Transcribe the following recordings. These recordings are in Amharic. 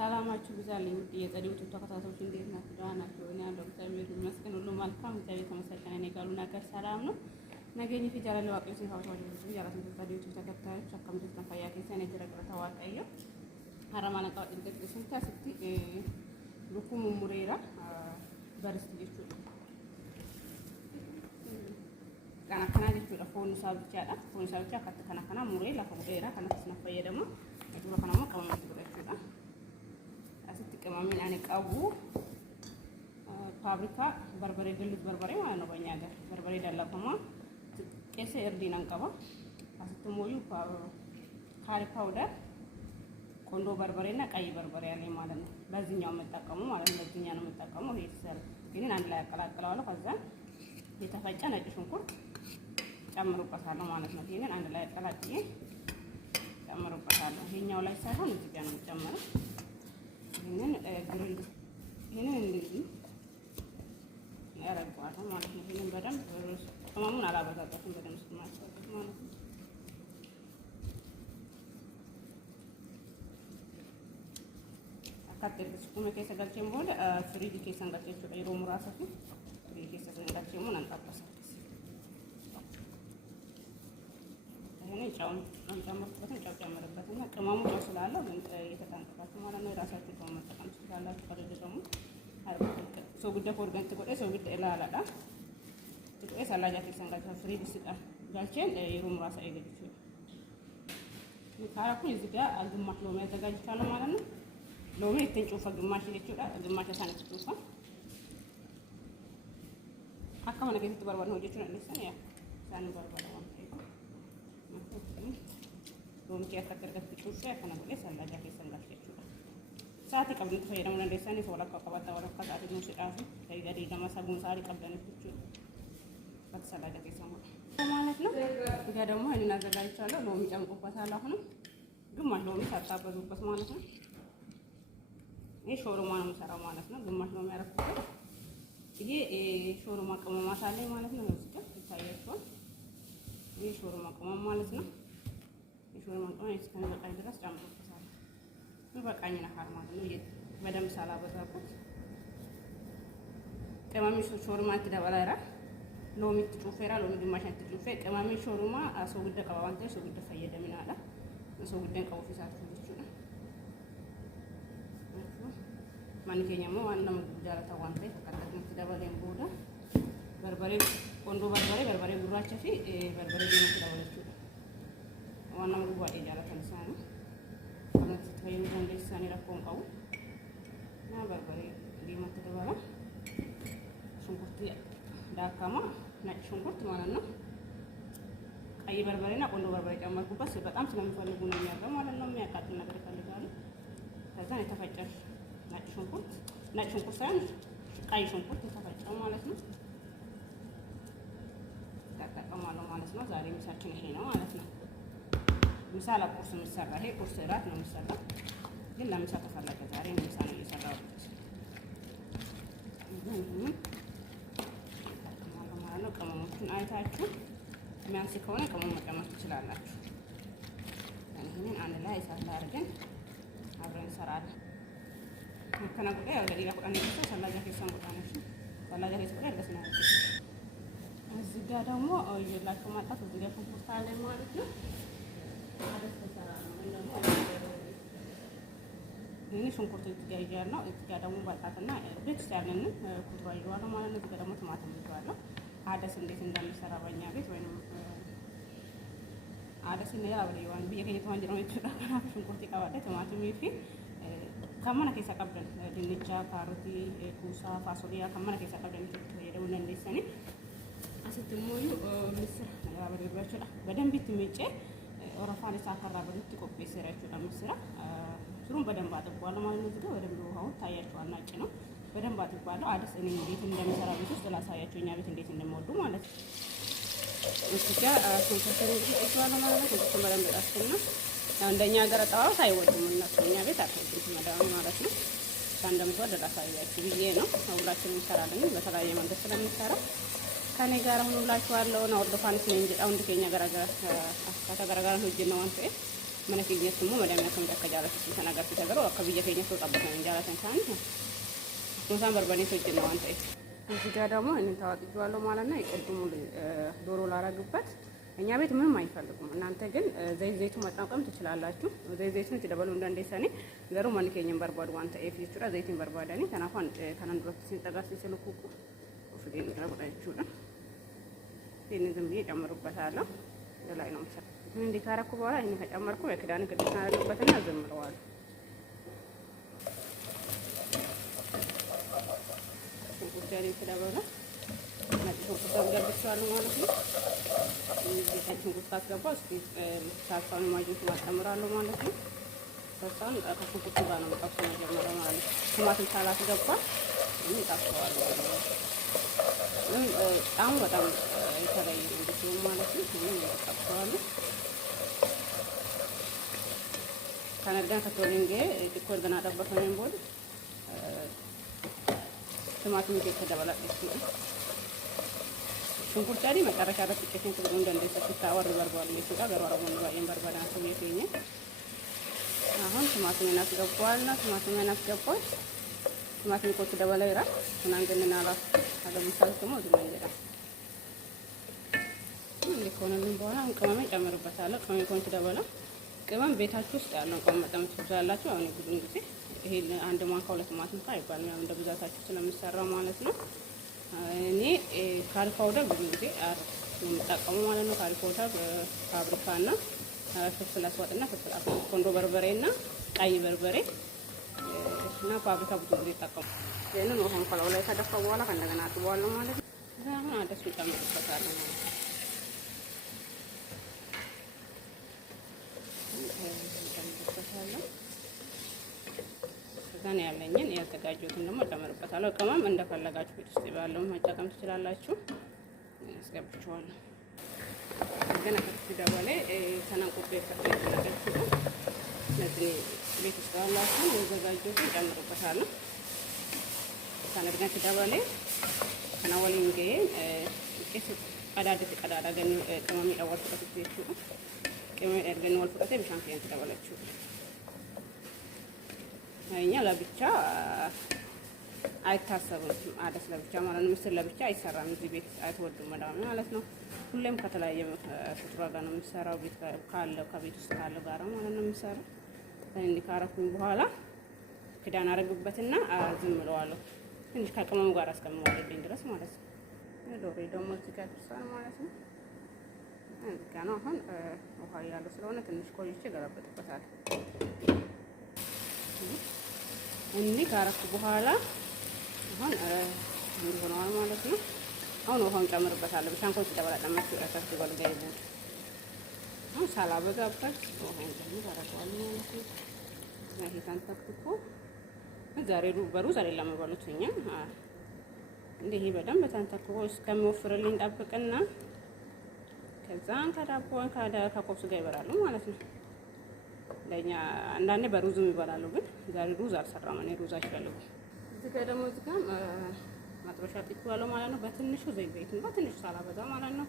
ሰላማችሁ ብዛልኝ ውድ የጸዲው ተከታታዮች እንዴት ናችሁ? ደህና ናችሁ? እኔ ያለው እግዚአብሔር ይመስገን ሁሉ መልካም፣ እግዚአብሔር ተመሰገነ። እኔ ጋር ሁሉ ነገር ሰላም ነው። ነገኝ ፊጃላለ ዋቂው ሲፋውታው ነው ያላት ተጸዲው ተከታታዮች አከምቱ ተፋያ ከሰነ ጅረቅረ ተዋቀየ አረማና ቃው እንደ ስንታ ስቲ ሉኩም ሙሬራ በርስት ይቹ kana kana jechuudha foon isaa bichaadha akkatti kana muree lafa bu'eera kanatti na fayyadama dura kanammoo qabamatti godhachuudha asitti qamamiin ani qabu fabrika barbare gillis barbare ማለት ነው በእኛ ሀገር በርበሬ ዳላፈማ ቄስ እርዲን አንቀባ asitti mooyu ካሪ ፓውደር ቆንዶ በርበሬና ቀይ በርበሬ ያለኝ ማለት ነው በዚህኛው መጠቀሙ ማለት ነው በዚህኛው ነው መጠቀሙ ይሄ ሰር ግን አንድ ላይ አቀላቅለዋለሁ ከዛ የተፈጨ ነጭ ሽንኩርት ጨምሩበታለሁ ማለት ነው። ይሄንን አንድ ላይ አቀላቅዬ ጨምሩበታለሁ። ይሄኛው ላይ ሳይሆን እዚህ ጋር ነው የምጨምረው። ይሄንን እንደዚህ ያረጋዋለሁ ማለት ነው። ይሄንን በደንብ ቅመሙን አላበዛበትም በደንብ ስለማስፈጨት ማለት ነው። አካተልኩ ቁመ ከሰ ገልቼም በኋላ ፍሪጅ ከሰን ገልቼ የሮሙ ራሳቱ ፍሪጅ ከሰን ገልቼ ምን አንጣጣሳ ይሄን ጫው አንጨምርበትን ጫው ጨምርበትና ቅመሙ ጫው ስላለው እየተጠንቀቃችሁ ማለት ነው። ራሳችሁ ጫው መጠቀም ትችላላችሁ። ከሌለ ደግሞ ሰው ጉደ ኮርገን ትቆጤ ሰው ጉደ ኢላላዳ ትቆጤ ሰላጃ ከሰንጋታ ፍሪድ ስጣ ጋልቼን የሩም ራሳ አይገድቹ ካራኩ እዚህ ጋር ግማሽ ሎሚ ያዘጋጅቻለሁ ማለት ነው። ሎሚ እትንጩፋ ግማሽ ይችላል ግማሽ ሳንት ጩፋ አካባቢ ነገር ትበርባር ነው ወዲቹ ነው ለሰን ያ ሳን በርባር ነው ሎሚ ያከተርከት ጩፋ ያከናወለ ሰላጃ ከሰንጋሽቹ ሳቲ ቀብሉ ተፈየደሙ ለሰን ሶላ ከቀባታ ወረካ ሳቲ ነው ሲዳፉ ከይገዲ ለማሳቡን ሳሪ ቀብለንቹ በተሰላጃ ከሰማ ማለት ነው። እጋ ደግሞ እኔና አዘጋጅቻለሁ ሎሚ ጨምቆበታል። አሁን ግማሽ ሎሚ ሳታበዙበት ማለት ነው። ይሄ ሾርማ ነው የምሰራው ማለት ነው። ግማሽ ነው የሚያረኩት። ይሄ ሾርማ ቅመማት አለኝ ማለት ነው። እዚህ ጋር ይታያችኋል። ይሄ ሾርማ ቅመም ማለት ነው። የሾርማ ቅመም እስከሚበቃኝ ድረስ ጨምሮበታል። በቃኝ ነካል ማለት ነው። በደንብ ሳላበዛበት ቅመም ሾርማ ትደበላራ ሎሚ ትጩፌራ ሎሚ ግማሽ ትጩፌ ቅመም ሾርማ ሰው ጉደ ቀባባንተ ሰው ጉደ ፈየደ ምን አላ ሰው ጉደን ቀውፊ ሳትፈልቹ ነው ማን ከኛማ ዋና መጃራታ ዋንተ ተከታተል ትደበለን ቦዳ በርበሬ ቆንዶ በርበሬ ጉራቸ ፊ በርበሬ ነው ትደበለቹ ዋና ምግብ ጃራታ ንሳኒ ማለት ተይኑ እንደሳኒ ረኮን ቀው እና በርበሬ ዲማ ተደበላ ሽንኩርት ዳካማ ነጭ ሽንኩርት ማለት ነው። ቀይ በርበሬና ቆንዶ በርበሬ ጨመርኩበት በጣም ስለሚፈልጉ ነው የሚያደርገው ማለት ነው። የሚያቃጥል ነገር ይፈልጋሉ። ከዛ የተፈጨ ነጭ ሽንኩርት ሳይሆን ቀይ ሽንኩርት የተፈጨው ማለት ነው ተጠቀማለሁ ማለት ነው። ዛሬ ምሳችን ይሄ ነው ማለት ነው። ምሳ ለቁርስ የሚሰራ ይሄ ቁርስ እራት ነው የሚሰራ ግን ለምሳ ተፈለገ ዛሬ ምሳ ነው እየሰራሁት ነው። ቅመሞቹን አይታችሁ የሚያንስ ከሆነ ቅመም መጨመር ትችላላችሁ። ይሄንን አንድ ላይ እሳት ላይ አድርገን አብረን እንሰራለን። ከነገ ያው ለሌላ ቁጣን ነው ሰላጃ ከሰን ቁጣን ነው ሰላጃ ከሰን ቁጣን ደስ ነው። እዚህ ጋር ደግሞ ይላችሁ ማጣት እዚህ ጋር ሽንኩርት አለ ማለት ነው። አደስ ተሰራ ነው እንደሞ ይሄ ሽንኩርት ይጋያል ነው። እዚህ ጋር ደግሞ ባጣትና ቤት ያለን ኩትራ ይዋል ማለት ነው። እዚህ ጋር ደግሞ ቲማቲም ይዋል አደስ እንዴት እንደሚሰራ በእኛ ቤት ወይም አደስ ነው ያው ለይዋን በየከየት ወንጀ ነው የተዳከና ሽንኩርት ይቀባለ ቲማቲም ይፊ ከመና ከይሳ ቀብደን ድንቻ ካሮቲ ኩሳ ፋሶሊያ ከመና ከይሳ ቀብደን የደውነ እንደሰኔ አስተሞዩ ምስር ያው በደብራችሁ በደንብ ትምጬ ኦራፋን ሳከራ በልት ቆቤ ሰራችሁ ለምስራ ስሩን በደንብ አጥቧለሁ ማለት ነው። እዚህ በደንብ ውሃው ታያችኋል። ናጭ ነው በደንብ አጥቧለሁ። አደስ እኔ እንዴት እንደምሰራ ቤት ውስጥ ላሳያችሁ እኛ ቤት እንዴት እንደምወዱ ማለት ነው። እዚህ ጋር ኮንሰንትሬት ይጥቷል ማለት ነው። ኮንሰንትሬት በደንብ ጣስና እንደኛ ሀገር ጣዋው ሳይወዱም እነሱ እኛ ቤት አትወዱም ማለት ነው። እንደምትወድ ላሳያችሁ ብዬ ነው። ሁላችንም እንሰራለን በተለያየ መንገድ ስለምንሰራ ከኔ ጋር ሁላችኋለሁ ነው። ወደ ፋንስ ነው እንጂ ጣው እንደኛ ጋር ከተገረገረ ነው እጅ ነው አንተ mana keenyatti immoo madaamni akkamitti akka jaalatu kan agarsiisa garuu akka biyya keenyatti xabbatan hin jaalatan isaanii isaan barbaadanii hojjenna waan ta'eef እዚህ ጋር ደግሞ እኔ ታዋጥቼዋለሁ ማለት ነው። የቀድሙ ዶሮ ላረግበት እኛ ቤት ምንም አይፈልጉም። እናንተ ግን ዘይቱ መጠቀም ትችላላችሁ። ዘይቱን ትደበሉ እንደንደሰኔ ገሩ ማን ከኛም በርባዱ ዋንተ ኤፍ ይችራ ዘይቱን በርባዳኒ ተናፋን ከናን ድረስ ሲንጠጋስ ሲልኩኩ ፍዴን ድረጉዳችሁ ነው። ይሄን ዝም ብዬ ጨምሩበታለሁ። ላይ ነው መሰለኝ እንዲህ ካረኩ በኋላ ይሄን ከጨመርኩ የክዳን ግዴታ አደረግበትና ዘምረዋለሁ። ጃሪ ተዳበረ ነጥብ ቁጥር ገብቻለሁ ማለት ነው። ቤታችን ውስጥ አስገባው እስኪ ሳፋኑ ማጅንስ ማስተምራለሁ ማለት ነው። ሳፋኑ ከኩኩቱ ጋር ነው ጠፍቶ መጀመሪያ ማለት ነው። ቶማትን ሳላት ገባ እኔ ታስተዋለሁ ጣም በጣም የተለየ ነው ማለት ነው። እኔ ታስተዋለሁ ካናዳን ከቶሊንጌ ዲኮር ገና ጠበቀ ነው ቦል ቶማቱን እየተደባለቀ ነው። ሽንኩርት ዳሪ መጨረሻ ላይ ጥቂት ነው እንደዚህ ተታወር በርባል ነው ሲጋ ገራው ነው ባይን በርባዳ ነው የፈኘ አሁን ቶማቱን እናስገባዋልና ቶማቱን እናስገባው ቶማቱን ኮት ደባላ ይራ እናንገንና አላ አደምሳል ደግሞ ዝም ይላል እንዲኮነልን በኋላ ቅመም ጨምርበታለሁ። ቅመም ኮት ደባላ ቅመም ቤታችሁ ውስጥ ያለው ቅመም መጠን ትችላላችሁ። አሁን ብዙ ጊዜ ይሄ አንድ ማንካ ሁለት ማንካ አይባልም ያው እንደ ብዛታችሁ ስለምሰራ ማለት ነው። እኔ ካሪ ፓውደር ብዙ ጊዜ የምጠቀመው ማለት ነው። ካሪ ፓውደር ፋብሪካና ፍልፍል አስዋጥና ፍልፍል አስዋጥ ቆንጆ በርበሬና ቀይ በርበሬ እና ፋብሪካ ብዙ ጊዜ ተጠቀሙ። ይሄንን ውሃን ከላው ላይ ከደፋ በኋላ ከእንደገና አጥበዋለሁ ማለት ነው። አሁን አደስ ጨምርበታለሁ ማለት ነው። ከዛን ያለኝን ያዘጋጀሁትን ደግሞ ጨምርበታለሁ። ቅመም እንደፈለጋችሁ ቤት ውስጥ ባለው መጠቀም ትችላላችሁ። አስገብቼዋለሁ ገና ከተደባለ ተናንቆቤ ከተደረገች ስለዚህ ቤት ውስጥ ባላችሁ ያዘጋጀሁትን ጨምርበታለሁ። ከነገና ተደባለ ከናወሊንጌ እስ ቀዳዳ ገን ቅመም ያወርኩበት ቤት ነው ቅመም ያርገን ወልፈቀተ ቢሻንቲያን ተደባለችው እኛ ለብቻ አይታሰብም። አደስ ለብቻ ማለት ነው። ምስር ለብቻ አይሰራም። እዚህ ቤት አይተወዱም ማለት ነው። ሁሌም ከተለያየ ፍጥሯ ጋር ነው የምሰራው። ቤት ካለው ከቤት ውስጥ ካለው ጋር ማለት ነው የምሰራው። እንዲህ ካረኩኝ በኋላ ክዳን አረግበትና ዝም ብለዋለሁ። ትንሽ ከቅመሙ ጋር አስቀምጠዋለሁ ድረስ ማለት ነው። ዶሮ ደግሞ እዚህ ጋር ደርሷል ማለት ነው። እዚህ ጋር ነው አሁን ውሃ ያለው ስለሆነ ትንሽ ቆይቼ ገለበጥበታለሁ። እንዲህ ካረኩ በኋላ አሁን ሆኗል ማለት ነው። አሁን ውሃውን ጨምርበታለሁ። ሻንኮች ተበላጣማች ያሳፍ ይወልጋይ ነው። አሁን ሳላበዛበት ውሃውን ጨምር አረጋለሁ ማለት ነው። ይሄ ታንተክኩ ዛሬ በሩዝ አይደለም ባሉትኛ እንዲህ በደንብ ታንተክኩ እስከሚወፍርልኝ ጠብቅና ከዛን ከዳቦን ከኮብስ ጋር ይበራሉ ማለት ነው። ለኛ አንዳንዴ በሩዝም ይበላሉ፣ ግን ዛሬ ሩዝ አልሰራም። እኔ ሩዝ አይፈልጉ። እዚህ ጋር ደግሞ እዚህ ጋር ማጥበሻ ጥቂዋለሁ ማለት ነው። በትንሹ ዘይት ነው በትንሹ ሳላበዛ ማለት ነው።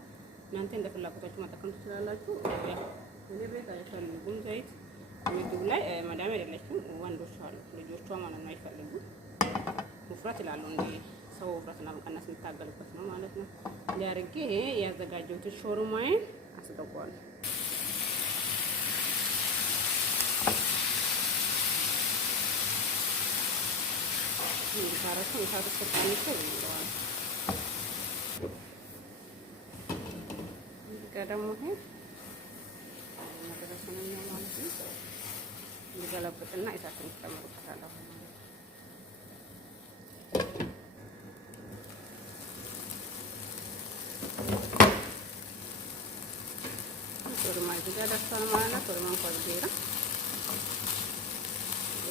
እናንተ እንደ ፍላጎታችሁ መጠቀም ትችላላችሁ። እኔ ቤት አይፈልጉም ዘይት ምግብ ላይ መዳም አይደለችም ወንዶች አሉ ልጆቿ ማለት ነው አይፈልጉም። ውፍረት ይላሉ እንዴ ሰው ውፍረትና መቀነስ የምታገልበት ነው ማለት ነው። ሊያርጌ ይሄ ያዘጋጀሁት ሾርማዬን አስገባዋለሁ። ካረቱ እሳቱ ስርታኒቶ ይለዋል። ደግሞ ይሄ መድረሱን ነው ማለት ነው። እንዲገለብጥና እሳቱን ጨምሩበታለሁ። ሾርማ እዚህ ጋር ደርሷል ማለት ነው። ሾርማን ቆርጬራ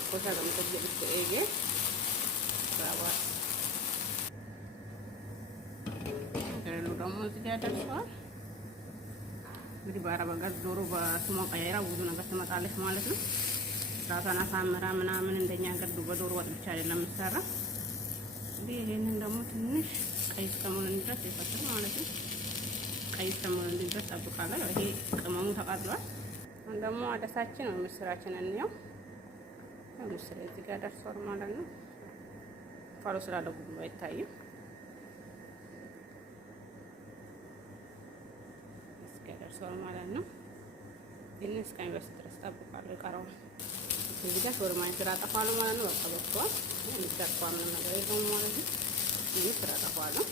ኮሳ ደግሞ ተጀልኩ ኤጌ ባባ ደግሞ እዚህ ጋር ደርሷል። እንግዲህ በአረብ ሀገር ዶሮ በስሟ ቀያይራ ብዙ ነገር ትመጣለች ማለት ነው። ራሷን አሳምራ ምናምን እንደኛ ሀገር በዶሮ ወጥ ብቻ አይደለም የምትሰራ። እንግዲህ ይሄንን ደግሞ ትንሽ ቀይ እስከመሆን ድረስ ይፈትል ማለት ነው። ቀይ እስከመሆን ድረስ ጠብቃለሁ። ይሄ ቅመሙ ተቃጥሏል። ደግሞ አደሳችን ነው ምስራችን እንየው። ምስር እዚህ ጋር ደርሷል ማለት ነው። ፋሎ ስላለ ጉዱ አይታይም። እስከ ደርሷል ማለት ነው። ግን እስከሚበስል ድረስ ጠብቃለሁ። ይቀረዋል። እዚህ ጋር ሾርማን ስራ ጠፋለሁ ማለት ነው። በቃ በስቷል። የሚደርቋ ምንም ነገር የለውም ማለት ነው። ይህ ስራ ጠፋለሁ።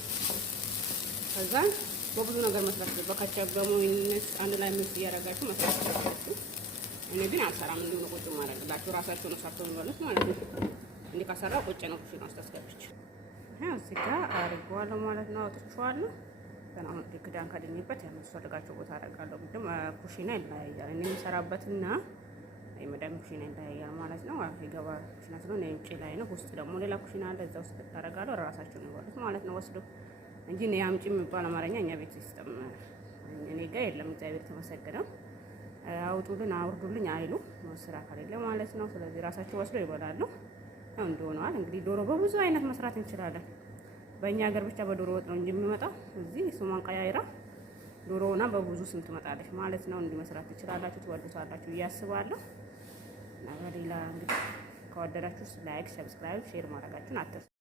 ከዛ በብዙ ነገር መስራት በካቻፕ በሞይነስ አንድ ላይ ምስ እያደረጋችሁ መስራት ትችላላችሁ። እኔ ግን አልሰራም። እንዲሁ ነው ቁጭ ማድረግላችሁ። ራሳችሁ ነው ሰርተው የሚበሉት ማለት ነው። እንዲህ ካሰራው ቁጭ ነው ኩሽና ውስጥ አስገብቼ እዚህ ጋር አድርጌዋለሁ ማለት ነው። አውጥቼዋለሁ። ገና አሁን ክዳን ካደኝበት የሚያስፈልጋቸው ቦታ አደርጋለሁ። ግድም ኩሽና ይለያያል። እኔ የምሰራበትና የመዳም ኩሽና ይለያያል ማለት ነው። የገባ ኩሽና ስለሆነ ውጭ ላይ ነው። ውስጥ ደግሞ ሌላ ኩሽና አለ። እዛ ውስጥ ታደርጋለሁ። ራሳቸው ነው የሚበሉት ማለት ነው ወስዶ እንጂ እኔ አምጪ የሚባል አማርኛ እኛ ቤት ሲስተም እኔ ጋር የለም። እግዚአብሔር ተመሰገነ። አውጡልን አውርዱልኝ አይሉ ስራ ከሌለ ማለት ነው። ስለዚህ ራሳቸው ወስደው ይበላሉ። ያው እንደሆነዋል እንግዲህ ዶሮ በብዙ አይነት መስራት እንችላለን። በእኛ ሀገር ብቻ በዶሮ ወጥ ነው እንጂ የሚመጣው እዚህ ሱማን ቀያይራ ዶሮና በብዙ ስም ትመጣለች ማለት ነው። እንዲህ መስራት ትችላላችሁ፣ ትወዱታላችሁ እያስባለሁ። እና በሌላ እንግዲህ ከወደዳችሁ ላይክ፣ ሰብስክራይብ፣ ሼር ማድረጋችሁን አትርሱ።